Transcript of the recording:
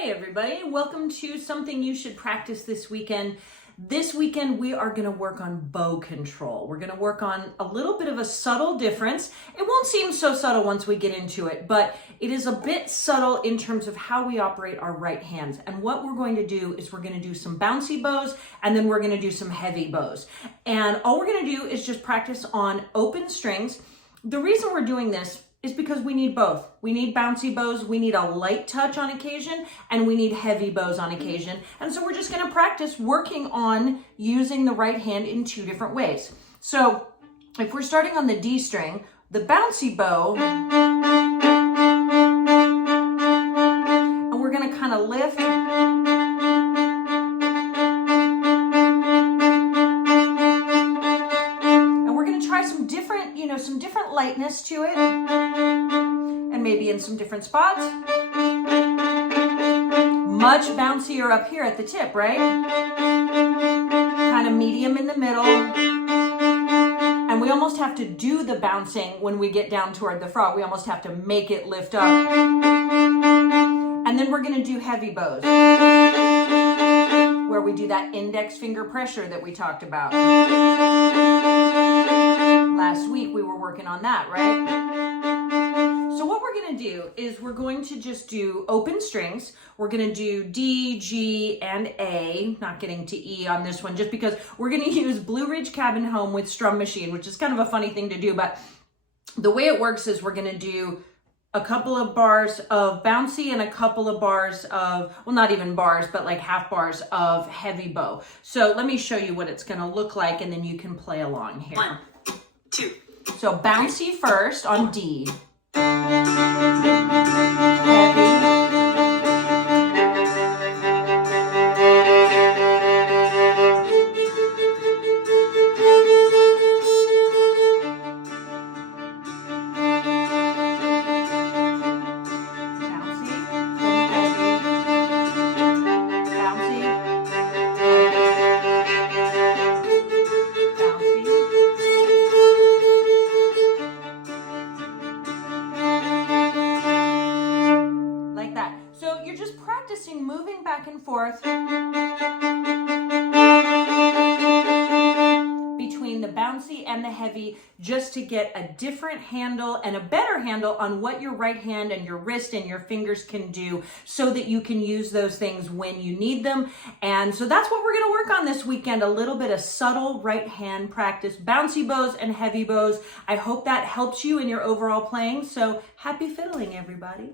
Hi everybody, welcome to something you should practice this weekend. This weekend we are going to work on bow control. We're going to work on a little bit of a subtle difference. It won't seem so subtle once we get into it, but it is a bit subtle in terms of how we operate our right hands. And what we're going to do is we're going to do some bouncy bows and then we're going to do some heavy bows. And all we're going to do is just practice on open strings. The reason we're doing this is because we need both. We need bouncy bows, we need a light touch on occasion, and we need heavy bows on occasion. And so we're just gonna practice working on using the right hand in two different ways. So if we're starting on the D string, the bouncy bow, and we're gonna kind of lift, and we're gonna try some different, some different lightness to it. And maybe in some different spots. Much bouncier up here at the tip, right? Kind of medium in the middle. And we almost have to do the bouncing when we get down toward the frog. We almost have to make it lift up. And then we're gonna do heavy bows, where we do that index finger pressure that we talked about. Last week we were working on that, right? So what we're going to do is we're going to just do open strings. We're going to do D, G, and A, not getting to E on this one, just because we're going to use Blue Ridge Cabin Home with Strum Machine, which is kind of a funny thing to do. But the way it works is we're going to do a couple of bars of bouncy and a couple of bars of, well, not even bars, but like half bars of heavy bow. So let me show you what it's going to look like, and then you can play along here. 1, 2. So bouncy first on D. So you're just practicing moving back and forth between the bouncy and the heavy, just to get a different handle and a better handle on what your right hand and your wrist and your fingers can do, so that you can use those things when you need them. And so that's what we're going to work on this weekend, a little bit of subtle right hand practice, bouncy bows and heavy bows. I hope that helps you in your overall playing. So happy fiddling, everybody.